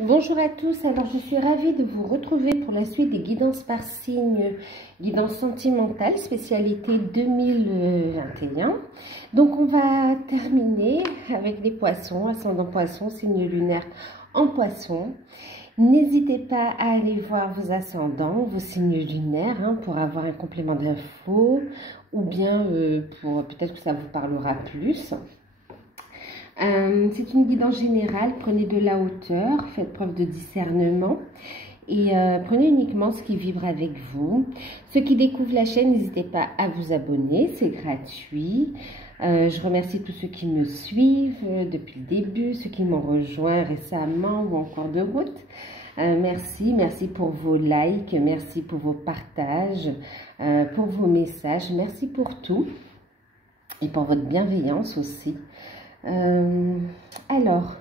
Bonjour à tous, alors je suis ravie de vous retrouver pour la suite des guidances par signe, guidance sentimentale, spécialité 2021. Donc on va terminer avec les poissons, ascendant poisson, signe lunaire en poisson. N'hésitez pas à aller voir vos ascendants, vos signes lunaires pour avoir un complément d'infos ou bien pour peut-être que ça vous parlera plus. C'est une guidance générale, prenez de la hauteur, faites preuve de discernement et prenez uniquement ce qui vibre avec vous. Ceux qui découvrent la chaîne, n'hésitez pas à vous abonner, c'est gratuit. Je remercie tous ceux qui me suivent depuis le début, ceux qui m'ont rejoint récemment ou en cours de route. Merci pour vos likes, merci pour vos partages, pour vos messages, merci pour tout et pour votre bienveillance aussi. Alors,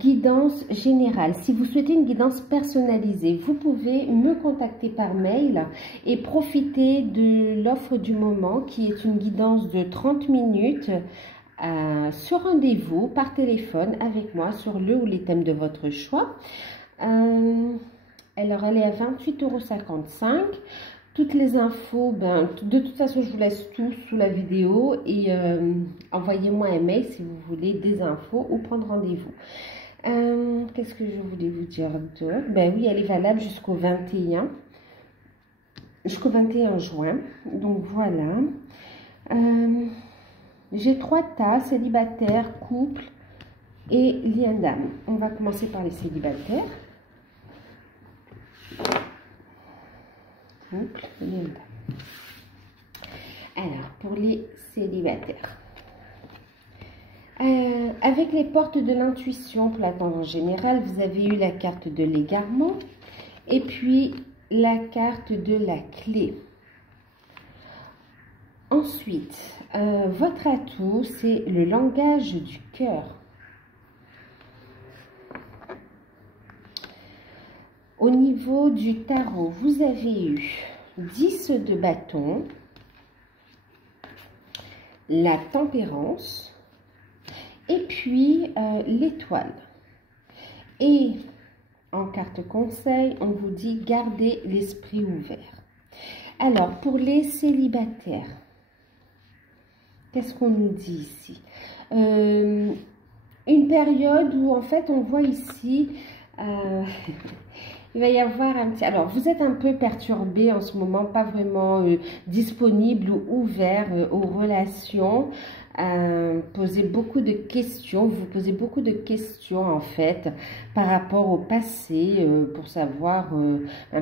guidance générale. Si vous souhaitez une guidance personnalisée, vous pouvez me contacter par mail et profiter de l'offre du moment qui est une guidance de 30 minutes sur rendez-vous par téléphone avec moi sur le ou les thèmes de votre choix. Alors, elle est à 28,55 €. Toutes les infos, de toute façon, je vous laisse tout sous la vidéo et envoyez-moi un mail si vous voulez des infos ou prendre rendez-vous. Qu'est-ce que je voulais vous dire d'autre? Oui, elle est valable jusqu'au 21 juin. Donc voilà. J'ai 3 tas, célibataire, couple et lien d'âme. On va commencer par les célibataires. Alors, pour les célibataires, avec les portes de l'intuition pour la tendance générale, vous avez eu la carte de l'égarement et puis la carte de la clé. Ensuite, votre atout, c'est le langage du cœur. Au niveau du tarot, vous avez eu 10 de bâton, la tempérance et puis l'étoile. Et en carte conseil, on vous dit gardez l'esprit ouvert. Alors, pour les célibataires, qu'est-ce qu'on nous dit ici? Une période où en fait on voit ici... il va y avoir un petit... Alors, vous êtes un peu perturbé en ce moment, pas vraiment disponible ou ouvert aux relations. Posez beaucoup de questions, vous posez beaucoup de questions en fait par rapport au passé pour savoir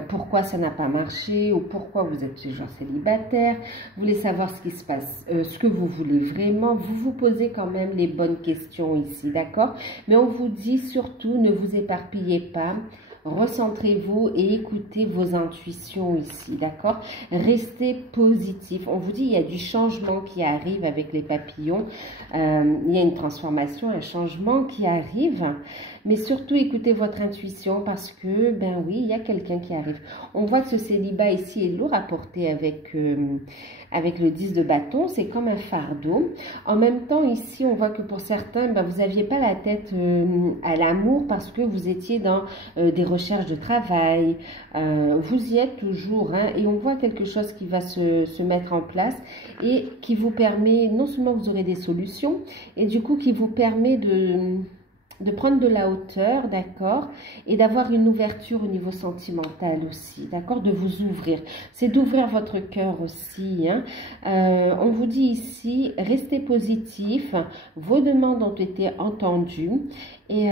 pourquoi ça n'a pas marché ou pourquoi vous êtes toujours célibataire. Vous voulez savoir ce qui se passe, ce que vous voulez vraiment. Vous vous posez quand même les bonnes questions ici, d'accord? Mais on vous dit surtout, ne vous éparpillez pas. Recentrez-vous et écoutez vos intuitions ici, d'accord? Restez positif. On vous dit il y a du changement qui arrive avec les papillons. Il y a une transformation, un changement qui arrive. Mais surtout, écoutez votre intuition parce que, oui, il y a quelqu'un qui arrive. On voit que ce célibat ici est lourd à porter avec le 10 de bâton. C'est comme un fardeau. En même temps, ici, on voit que pour certains, vous n'aviez pas la tête à l'amour parce que vous étiez dans des recherches de travail. Vous y êtes toujours. Et on voit quelque chose qui va se mettre en place et qui vous permet, non seulement vous aurez des solutions, et du coup, qui vous permet de prendre de la hauteur, d'accord, et d'avoir une ouverture au niveau sentimental aussi, d'accord, de vous ouvrir. C'est d'ouvrir votre cœur aussi. On vous dit ici, restez positif, vos demandes ont été entendues et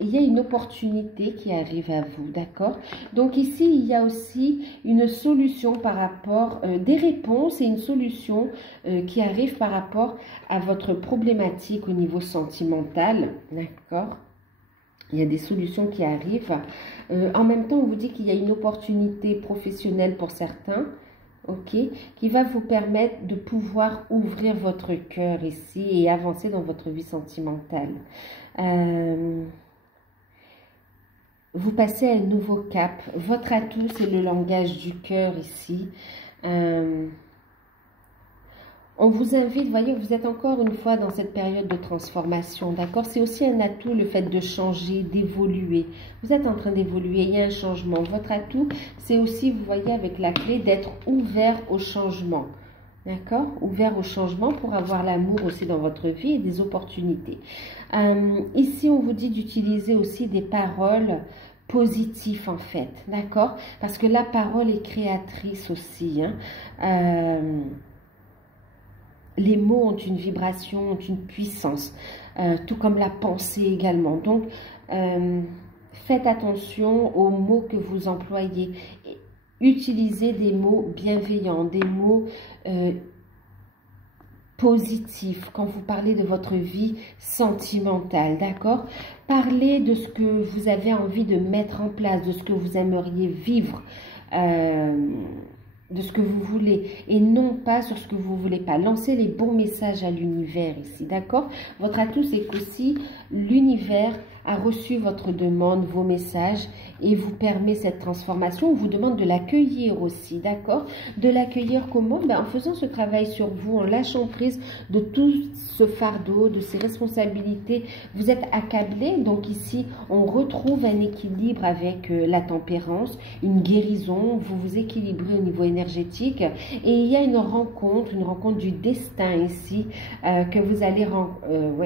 il y a une opportunité qui arrive à vous, d'accord. Donc ici, il y a aussi une solution par rapport, des réponses et une solution qui arrive par rapport à votre problématique au niveau sentimental, d'accord. Il y a des solutions qui arrivent. En même temps, on vous dit qu'il y a une opportunité professionnelle pour certains, ok, qui va vous permettre de pouvoir ouvrir votre cœur ici et avancer dans votre vie sentimentale. Vous passez à un nouveau cap. Votre atout, c'est le langage du cœur ici. On vous invite, voyez, vous êtes encore une fois dans cette période de transformation, d'accord? C'est aussi un atout, le fait de changer, d'évoluer. Vous êtes en train d'évoluer, il y a un changement. Votre atout, c'est aussi, vous voyez, avec la clé, d'être ouvert au changement. D'accord? Ouvert au changement pour avoir l'amour aussi dans votre vie et des opportunités. Ici, on vous dit d'utiliser aussi des paroles positives en fait. D'accord? Parce que la parole est créatrice aussi. Hein. Les mots ont une vibration, ont une puissance, tout comme la pensée également. Donc, faites attention aux mots que vous employez. Utilisez des mots bienveillants, des mots positifs quand vous parlez de votre vie sentimentale, d'accord? Parlez de ce que vous avez envie de mettre en place, de ce que vous aimeriez vivre, de ce que vous voulez et non pas sur ce que vous voulez pas. Lancez les bons messages à l'univers ici, d'accord? Votre atout, c'est qu'aussi l'univers a reçu votre demande, vos messages et vous permet cette transformation. On vous demande de l'accueillir aussi, d'accord? De l'accueillir comment? Ben, en faisant ce travail sur vous, en lâchant prise de tout ce fardeau, de ces responsabilités. Vous êtes accablé, donc ici, on retrouve un équilibre avec la tempérance, une guérison, vous vous équilibrez au niveau énergétique et il y a une rencontre du destin ici que vous allez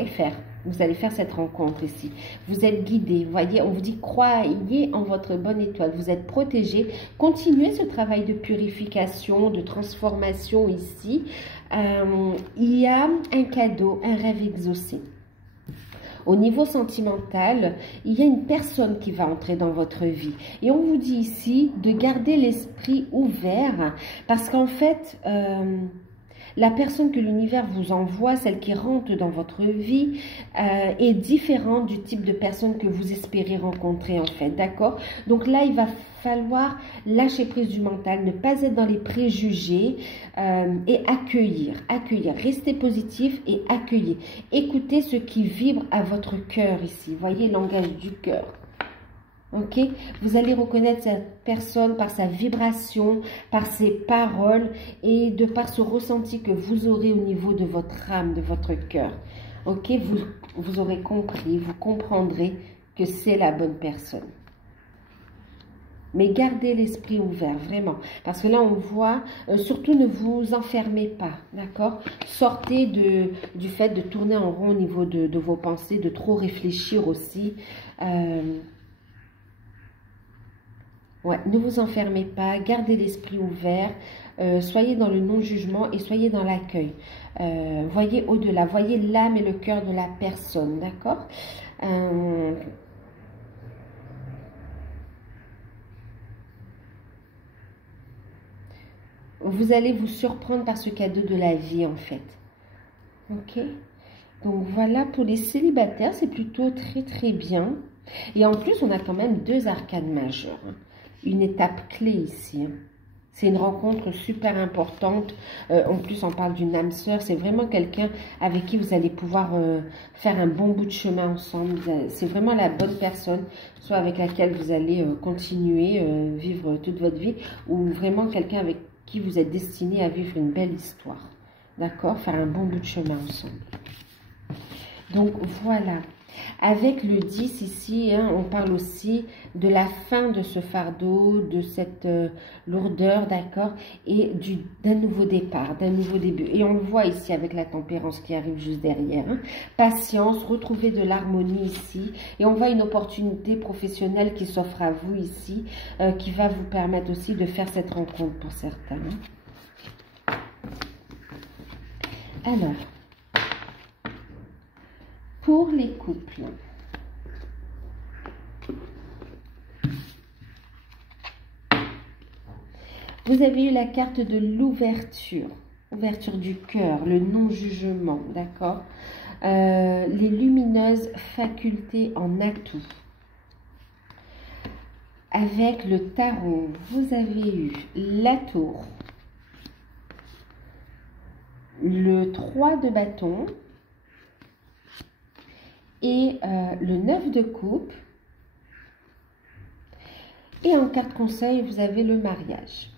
faire. Vous allez faire cette rencontre ici. Vous êtes guidé. Vous voyez, on vous dit croyez en votre bonne étoile. Vous êtes protégé. Continuez ce travail de purification, de transformation ici. Il y a un cadeau, un rêve exaucé. Au niveau sentimental, il y a une personne qui va entrer dans votre vie. Et on vous dit ici de garder l'esprit ouvert parce qu'en fait... la personne que l'univers vous envoie, celle qui rentre dans votre vie, est différente du type de personne que vous espérez rencontrer en fait, d'accord? Donc là, il va falloir lâcher prise du mental, ne pas être dans les préjugés et accueillir, rester positif et accueillir. Écoutez ce qui vibre à votre cœur ici, voyez, langage du cœur. Ok, vous allez reconnaître cette personne par sa vibration, par ses paroles et de par ce ressenti que vous aurez au niveau de votre âme, de votre cœur. Ok, vous aurez compris, vous comprendrez que c'est la bonne personne. Mais gardez l'esprit ouvert, vraiment. Parce que là, on voit, surtout ne vous enfermez pas, d'accord? Sortez du fait de tourner en rond au niveau de vos pensées, de trop réfléchir aussi. Ouais, ne vous enfermez pas, gardez l'esprit ouvert, soyez dans le non-jugement et soyez dans l'accueil. Voyez au-delà, voyez l'âme et le cœur de la personne, d'accord? Vous allez vous surprendre par ce cadeau de la vie, en fait. Ok? Donc, voilà, pour les célibataires, c'est plutôt très, très bien. Et en plus, on a quand même 2 arcanes majeures. Une étape clé ici. C'est une rencontre super importante. En plus, on parle d'une âme sœur. C'est vraiment quelqu'un avec qui vous allez pouvoir faire un bon bout de chemin ensemble. C'est vraiment la bonne personne, soit avec laquelle vous allez continuer, vivre toute votre vie, ou vraiment quelqu'un avec qui vous êtes destiné à vivre une belle histoire. D'accord? Faire un bon bout de chemin ensemble. Donc, voilà. Avec le 10 ici, hein, on parle aussi de la fin de ce fardeau, de cette lourdeur, d'accord, et d'un nouveau départ, d'un nouveau début. Et on le voit ici avec la tempérance qui arrive juste derrière. Hein. Patience, retrouver de l'harmonie ici. Et on voit une opportunité professionnelle qui s'offre à vous ici, qui va vous permettre aussi de faire cette rencontre pour certains. Hein. Alors... pour les couples, vous avez eu la carte de l'ouverture, ouverture du cœur, le non-jugement, d'accord? Les lumineuses facultés en atout. Avec le tarot, vous avez eu la tour, le 3 de bâton, et le 9 de coupe. Et en carte conseil, vous avez le mariage.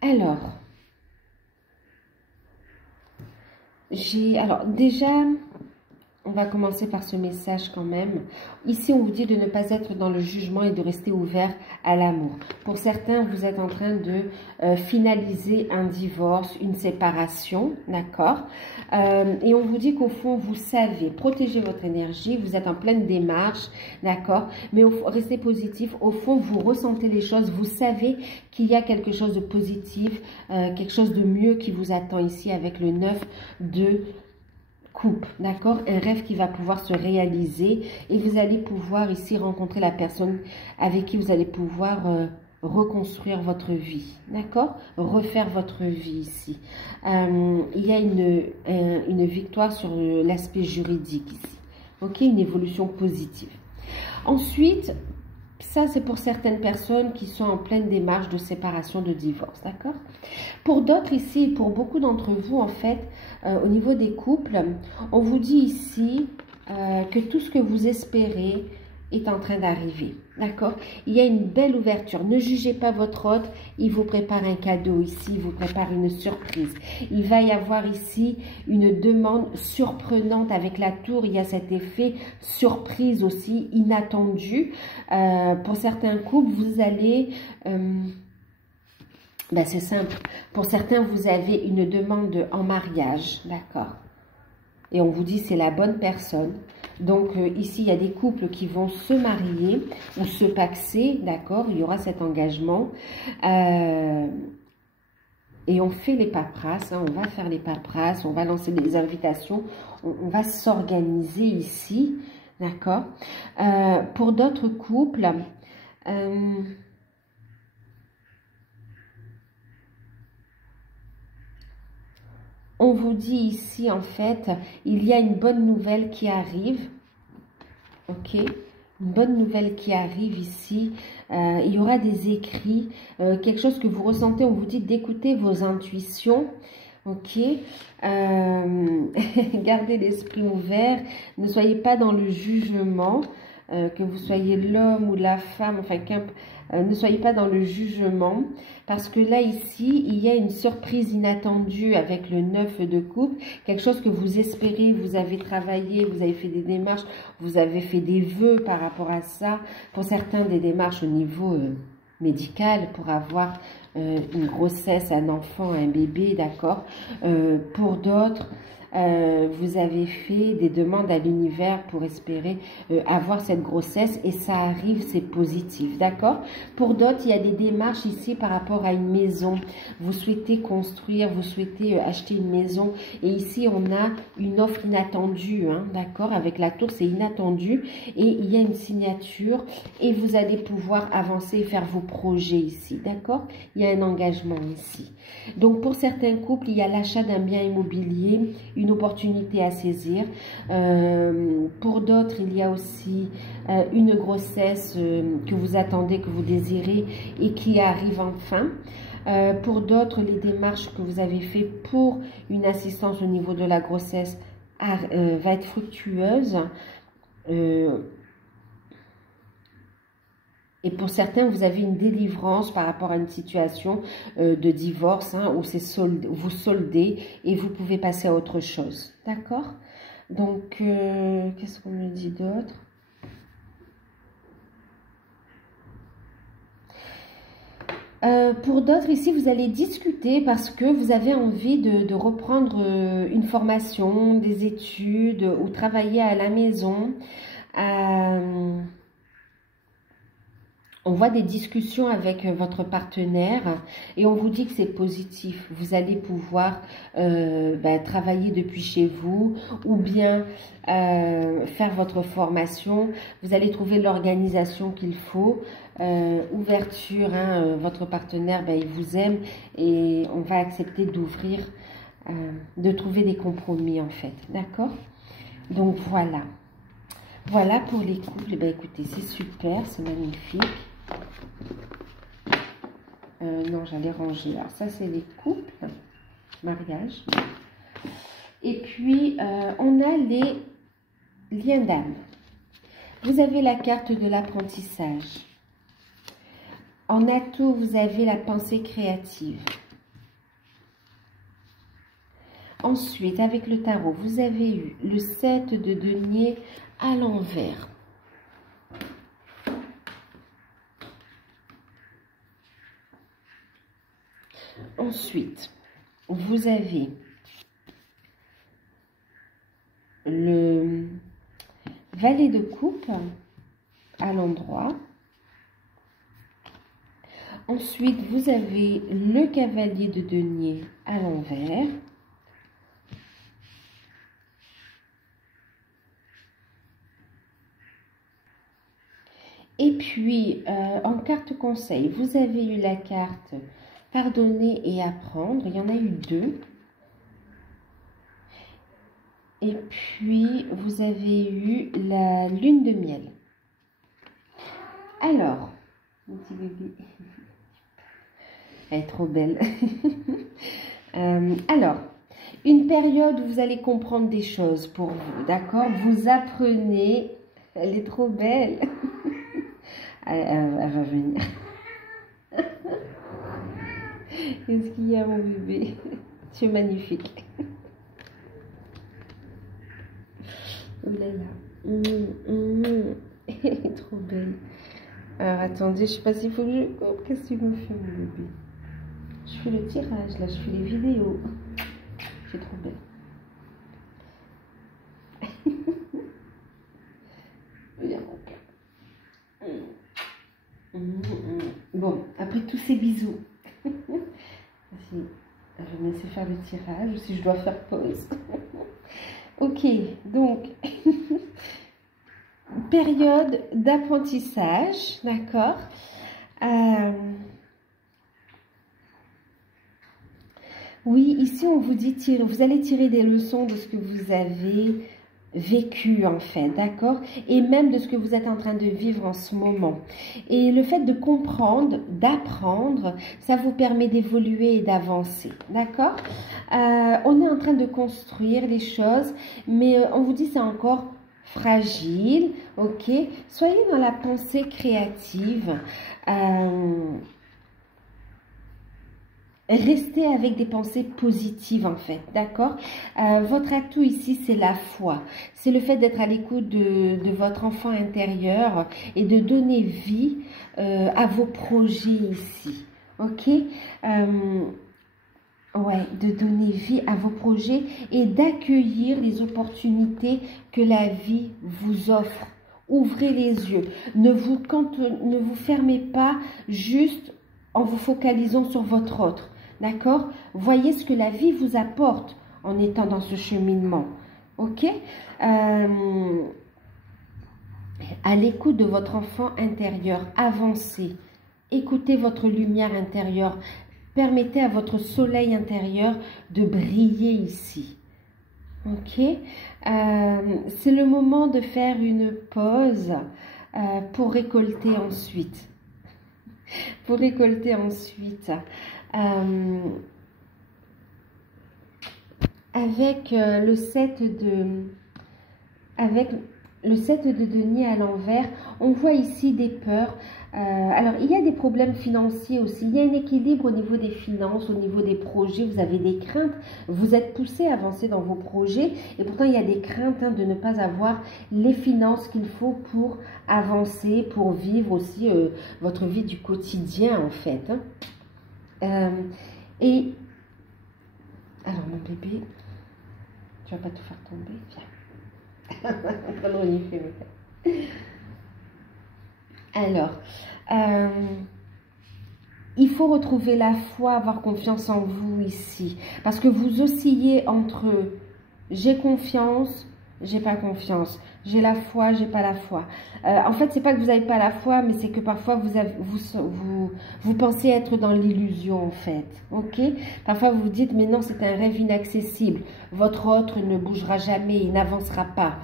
Alors, déjà, on va commencer par ce message quand même. Ici, on vous dit de ne pas être dans le jugement et de rester ouvert à l'amour. Pour certains, vous êtes en train de finaliser un divorce, une séparation, d'accord? Et on vous dit qu'au fond, vous savez protéger votre énergie, vous êtes en pleine démarche, d'accord? Mais restez positif. Au fond, vous ressentez les choses, vous savez qu'il y a quelque chose de positif, quelque chose de mieux qui vous attend ici avec le 9 de coupe, d'accord? Un rêve qui va pouvoir se réaliser et vous allez pouvoir ici rencontrer la personne avec qui vous allez pouvoir reconstruire votre vie, d'accord? Refaire votre vie ici. Il y a une victoire sur l'aspect juridique ici, ok? Une évolution positive. Ensuite, ça, c'est pour certaines personnes qui sont en pleine démarche de séparation, de divorce, d'accord? Pour d'autres ici, pour beaucoup d'entre vous, en fait, au niveau des couples, on vous dit ici que tout ce que vous espérez est en train d'arriver, d'accord? Il y a une belle ouverture. Ne jugez pas votre hôte, il vous prépare un cadeau ici, il vous prépare une surprise. Il va y avoir ici une demande surprenante avec la tour. Il y a cet effet surprise aussi, inattendu. Pour certains couples, vous allez... c'est simple. Pour certains, vous avez une demande en mariage, d'accord? Et on vous dit c'est la bonne personne. Donc ici, il y a des couples qui vont se marier ou se paxer, d'accord? Il y aura cet engagement. Et on fait les paperasses, hein, on va faire les paperasses, on va lancer des invitations, on va s'organiser ici, d'accord? Pour d'autres couples... on vous dit ici, en fait, il y a une bonne nouvelle qui arrive. Ok? Une bonne nouvelle qui arrive ici. Il y aura des écrits, quelque chose que vous ressentez. On vous dit d'écouter vos intuitions. Ok? Gardez l'esprit ouvert. Ne soyez pas dans le jugement. Que vous soyez l'homme ou la femme, enfin, ne soyez pas dans le jugement, parce que là, ici, il y a une surprise inattendue avec le 9 de coupe, quelque chose que vous espérez, vous avez travaillé, vous avez fait des démarches, vous avez fait des vœux par rapport à ça, pour certains, des démarches au niveau médical, pour avoir une grossesse, un enfant, un bébé, d'accord. Pour d'autres... vous avez fait des demandes à l'univers pour espérer avoir cette grossesse et ça arrive, c'est positif, d'accord? Pour d'autres, il y a des démarches ici par rapport à une maison. Vous souhaitez construire, vous souhaitez acheter une maison et ici, on a une offre inattendue, hein, d'accord? Avec la tour, c'est inattendu et il y a une signature et vous allez pouvoir avancer et faire vos projets ici, d'accord? Il y a un engagement ici. Donc, pour certains couples, il y a l'achat d'un bien immobilier, une opportunité à saisir. Pour d'autres, il y a aussi une grossesse que vous attendez, que vous désirez et qui arrive enfin. Pour d'autres, les démarches que vous avez faites pour une assistance au niveau de la grossesse va être fructueuse. Et pour certains, vous avez une délivrance par rapport à une situation de divorce, hein, où vous soldez et vous pouvez passer à autre chose. D'accord? Donc, qu'est-ce qu'on me dit d'autre? Pour d'autres, ici, vous allez discuter parce que vous avez envie de reprendre une formation, des études ou travailler à la maison. On voit des discussions avec votre partenaire et on vous dit que c'est positif. Vous allez pouvoir travailler depuis chez vous ou bien faire votre formation. Vous allez trouver l'organisation qu'il faut. Ouverture, hein, votre partenaire, il vous aime et on va accepter d'ouvrir, de trouver des compromis en fait. D'accord? Donc voilà. Voilà pour les couples. Écoutez, c'est super, c'est magnifique. Non, j'allais ranger. Alors ça, c'est les couples, mariage. Et puis, on a les liens d'âme. Vous avez la carte de l'apprentissage. En atout, vous avez la pensée créative. Ensuite, avec le tarot, vous avez eu le 7 de denier à l'envers. Ensuite, vous avez le valet de coupe à l'endroit. Ensuite, vous avez le cavalier de denier à l'envers. Et puis, en carte conseil, vous avez eu la carte pardonner et apprendre. Il y en a eu 2. Et puis, vous avez eu la lune de miel. Alors, mon petit bébé, elle est trop belle. Alors, une période où vous allez comprendre des choses pour vous, d'accord? Vous apprenez, elle est trop belle. Elle va venir. Qu'est-ce qu'il y a, mon bébé? Tu es magnifique. Oh là là. Elle est trop belle. Alors, attendez, je ne sais pas s'il faut que je coupe. Qu'est-ce que tu me fais, mon bébé? Je fais le tirage, là. Je fais les vidéos. C'est trop belle. Viens, mon père. Bon, après tous ces bisous. Je vais me laisser faire le tirage, ou si je dois faire pause. Ok, donc, période d'apprentissage, d'accord. Oui, ici on vous dit, vous allez tirer des leçons de ce que vous avez vécu en fait, d'accord, et même de ce que vous êtes en train de vivre en ce moment. Et le fait de comprendre, d'apprendre, ça vous permet d'évoluer et d'avancer, d'accord. On est en train de construire les choses, mais on vous dit c'est encore fragile, ok. Soyez dans la pensée créative. Restez avec des pensées positives en fait, d'accord. Votre atout ici, c'est la foi. C'est le fait d'être à l'écoute de votre enfant intérieur et de donner vie à vos projets ici, ok. Ouais, de donner vie à vos projets et d'accueillir les opportunités que la vie vous offre. Ouvrez les yeux. Ne vous fermez pas juste en vous focalisant sur votre autre. D'accord? Voyez ce que la vie vous apporte en étant dans ce cheminement. Ok? À l'écoute de votre enfant intérieur, avancez. Écoutez votre lumière intérieure. Permettez à votre soleil intérieur de briller ici. Ok? C'est le moment de faire une pause pour récolter ensuite. Pour récolter ensuite. Avec le 7 de denier à l'envers, on voit ici des peurs. Alors, il y a des problèmes financiers aussi. Il y a un équilibre au niveau des finances, au niveau des projets. Vous avez des craintes. Vous êtes poussé à avancer dans vos projets. Et pourtant, il y a des craintes de ne pas avoir les finances qu'il faut pour avancer, pour vivre aussi votre vie du quotidien, en fait. Et alors, mon bébé, tu vas pas te faire tomber. Viens. Alors, il faut retrouver la foi, avoir confiance en vous ici. Parce que vous oscillez entre j'ai confiance, j'ai pas confiance. J'ai la foi, j'ai pas la foi. En fait, c'est pas que vous n'avez pas la foi, mais c'est que parfois vous pensez être dans l'illusion en fait. Ok? Parfois vous vous dites mais non, c'est un rêve inaccessible. Votre autre ne bougera jamais, il n'avancera pas.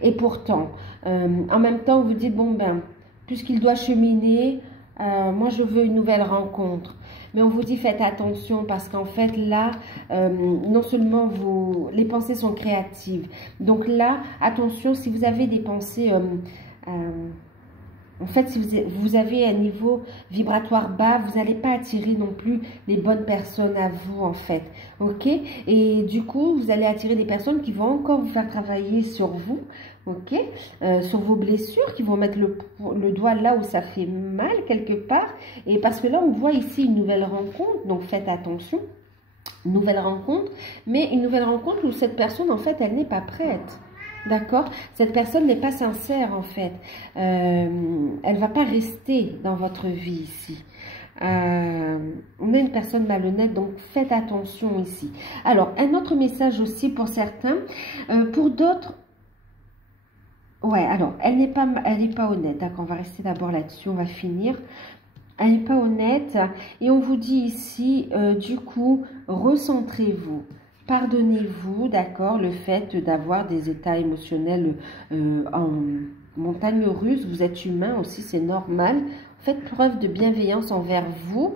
Et pourtant, en même temps, vous dites bon ben, puisqu'il doit cheminer, moi je veux une nouvelle rencontre. Mais on vous dit faites attention parce qu'en fait là, non seulement les pensées sont créatives. Donc là, attention si vous avez des pensées En fait, si vous avez un niveau vibratoire bas, vous n'allez pas attirer non plus les bonnes personnes à vous, en fait. Ok? Et du coup, vous allez attirer des personnes qui vont encore vous faire travailler sur vous, ok? Sur vos blessures, qui vont mettre le doigt là où ça fait mal, quelque part. Et parce que là, on voit ici une nouvelle rencontre, donc faites attention. Nouvelle rencontre, mais une nouvelle rencontre où cette personne, en fait, elle n'est pas prête. D'accord? Cette personne n'est pas sincère en fait. Elle va pas rester dans votre vie ici. On a une personne malhonnête, donc faites attention ici. Alors, un autre message aussi pour certains. Pour d'autres, ouais, alors, elle n'est pas honnête. D'accord, on va rester d'abord là-dessus, on va finir. Elle n'est pas honnête. Et on vous dit ici, du coup, recentrez-vous. Pardonnez-vous, d'accord, le fait d'avoir des états émotionnels en montagne russe. Vous êtes humain aussi, c'est normal. Faites preuve de bienveillance envers vous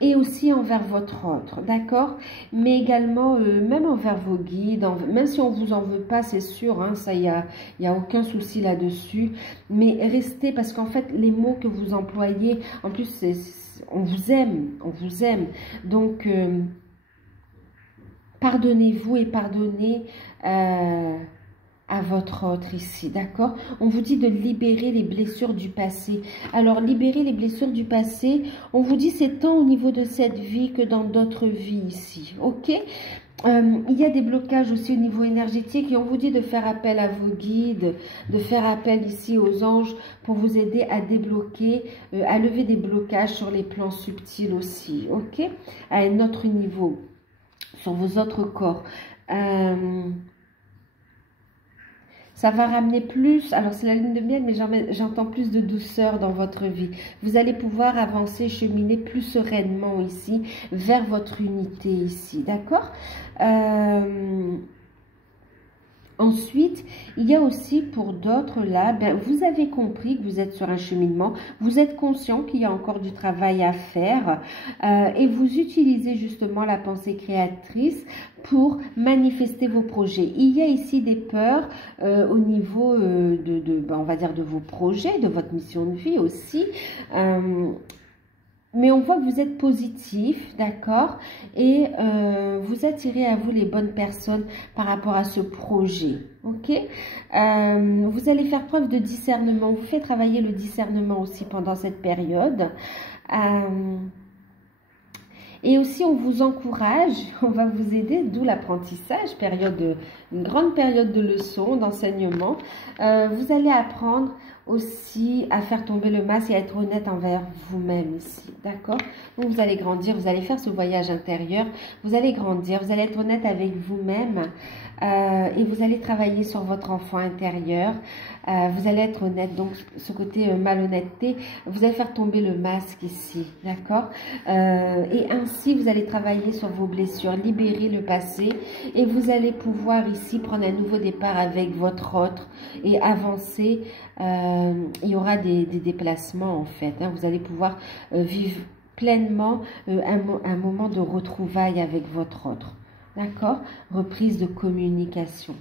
et aussi envers votre autre, d'accord? Mais également, même envers vos guides, même si on ne vous en veut pas, c'est sûr, hein, ça, il y a aucun souci là-dessus. Mais restez, parce qu'en fait, les mots que vous employez, en plus, on vous aime, on vous aime. Donc, pardonnez-vous et pardonnez à votre autre ici, d'accord? On vous dit de libérer les blessures du passé. Alors, libérer les blessures du passé, on vous dit c'est tant au niveau de cette vie que dans d'autres vies ici, ok? Il y a des blocages aussi au niveau énergétique et on vous dit de faire appel à vos guides, de faire appel ici aux anges pour vous aider à débloquer, à lever des blocages sur les plans subtils aussi, ok? À un autre niveau, sur vos autres corps. Ça va ramener plus, alors c'est la lune de miel, mais j'entends plus de douceur dans votre vie. Vous allez pouvoir avancer, cheminer plus sereinement ici, vers votre unité ici, d'accord? Ensuite, il y a aussi pour d'autres là, ben, vous avez compris que vous êtes sur un cheminement, vous êtes conscient qu'il y a encore du travail à faire et vous utilisez justement la pensée créatrice pour manifester vos projets. Il y a ici des peurs au niveau ben, on va dire de vos projets, de votre mission de vie aussi. Mais on voit que vous êtes positif, d'accord? Et vous attirez à vous les bonnes personnes par rapport à ce projet, ok? Vous allez faire preuve de discernement. Vous faites travailler le discernement aussi pendant cette période. Et aussi, on vous encourage, on va vous aider, d'où l'apprentissage, une grande période de leçons, d'enseignement. Vous allez apprendre aussi à faire tomber le masque et à être honnête envers vous-même ici, d'accord? Donc, vous allez grandir, vous allez faire ce voyage intérieur, vous allez grandir, vous allez être honnête avec vous-même et vous allez travailler sur votre enfant intérieur. Vous allez être honnête, donc ce côté malhonnêteté, vous allez faire tomber le masque ici, d'accord? Et ainsi, vous allez travailler sur vos blessures, libérer le passé et vous allez pouvoir ici prendre un nouveau départ avec votre autre et avancer. Il y aura des déplacements en fait, hein. Vous allez pouvoir vivre pleinement un moment de retrouvailles avec votre autre, d'accord? Reprise de communication.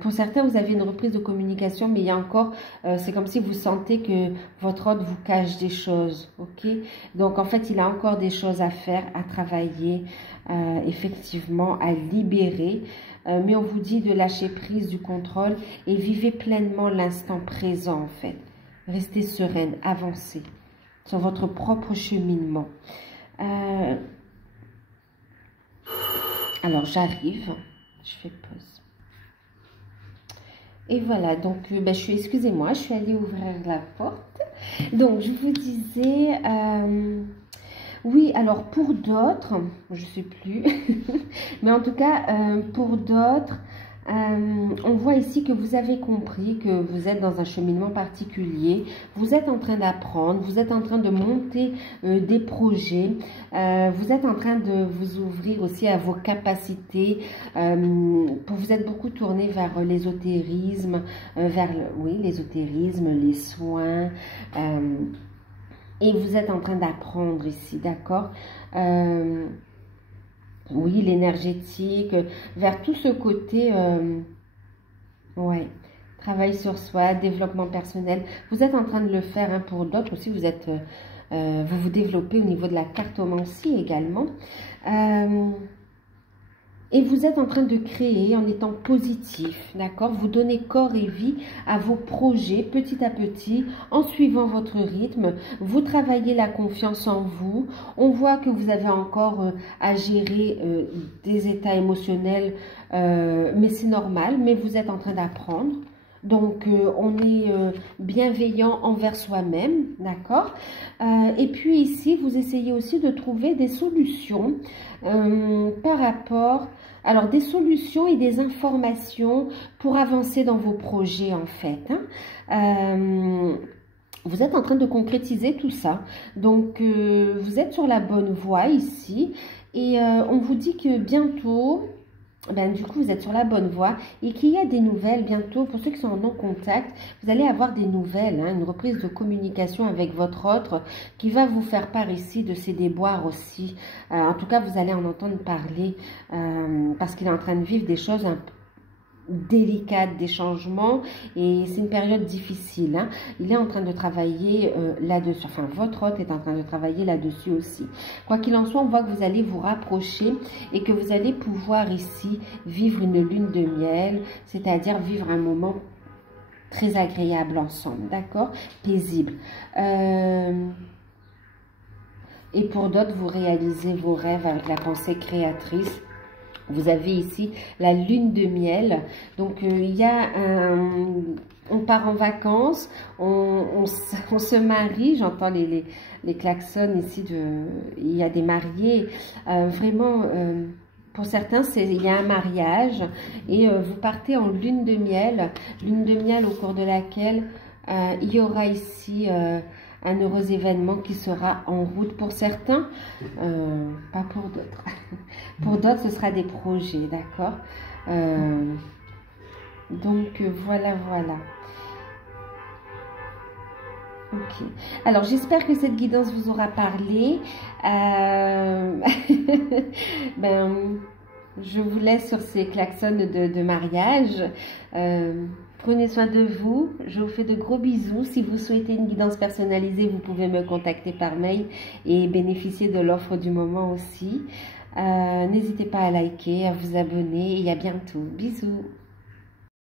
Pour certains, vous avez une reprise de communication, mais il y a encore, c'est comme si vous sentez que votre autre vous cache des choses, ok? Donc, en fait, il a encore des choses à faire, à travailler, effectivement, à libérer. Mais on vous dit de lâcher prise du contrôle et vivez pleinement l'instant présent, en fait. Restez sereine, avancez sur votre propre cheminement. Alors, j'arrive, je fais pause. Et voilà, donc, ben, excusez-moi, je suis allée ouvrir la porte. Donc, je vous disais, oui, alors pour d'autres, je ne sais plus, mais en tout cas, pour d'autres, on voit ici que vous avez compris que vous êtes dans un cheminement particulier, vous êtes en train d'apprendre, vous êtes en train de monter des projets, vous êtes en train de vous ouvrir aussi à vos capacités, vous êtes beaucoup tourné vers l'ésotérisme, l'ésotérisme, les soins, et vous êtes en train d'apprendre ici, d'accord? Oui, l'énergétique, vers tout ce côté, ouais, Travail sur soi, développement personnel. Vous êtes en train de le faire, hein, pour d'autres aussi. Vous êtes, vous vous développez au niveau de la cartomancie également. Et vous êtes en train de créer en étant positif, d'accord? Vous donnez corps et vie à vos projets petit à petit, en suivant votre rythme. Vous travaillez la confiance en vous. On voit que vous avez encore à gérer des états émotionnels, mais c'est normal, mais vous êtes en train d'apprendre. Donc, on est bienveillant envers soi-même, d'accord? Et puis ici, vous essayez aussi de trouver des solutions par rapport... Alors, des solutions et des informations pour avancer dans vos projets, en fait, hein. Vous êtes en train de concrétiser tout ça. Donc, vous êtes sur la bonne voie ici. Et on vous dit que bientôt... Ben, du coup, vous êtes sur la bonne voie et qu'il y a des nouvelles bientôt. Pour ceux qui sont en non-contact, vous allez avoir des nouvelles, hein, une reprise de communication avec votre autre qui va vous faire part ici de ses déboires aussi. En tout cas, vous allez en entendre parler parce qu'il est en train de vivre des choses un peu délicate, des changements, et c'est une période difficile, hein. Il est en train de travailler là-dessus, enfin votre hôte est en train de travailler là-dessus aussi. Quoi qu'il en soit, on voit que vous allez vous rapprocher et que vous allez pouvoir ici vivre une lune de miel, c'est-à-dire vivre un moment très agréable ensemble, d'accord? Paisible. Et pour d'autres, vous réalisez vos rêves avec la pensée créatrice. Vous avez ici la lune de miel. Donc, il y a on part en vacances, on se marie. J'entends les klaxons ici. Il y a des mariés. Vraiment, pour certains, il y a un mariage. Et vous partez en lune de miel. Lune de miel au cours de laquelle il y aura ici... un heureux événement qui sera en route pour certains, pas pour d'autres. Pour d'autres, ce sera des projets, d'accord? Donc, voilà, voilà. Ok. Alors, j'espère que cette guidance vous aura parlé. Ben, je vous laisse sur ces klaxons de mariage. Prenez soin de vous, je vous fais de gros bisous. Si vous souhaitez une guidance personnalisée, vous pouvez me contacter par mail et bénéficier de l'offre du moment aussi. N'hésitez pas à liker, à vous abonner et à bientôt. Bisous.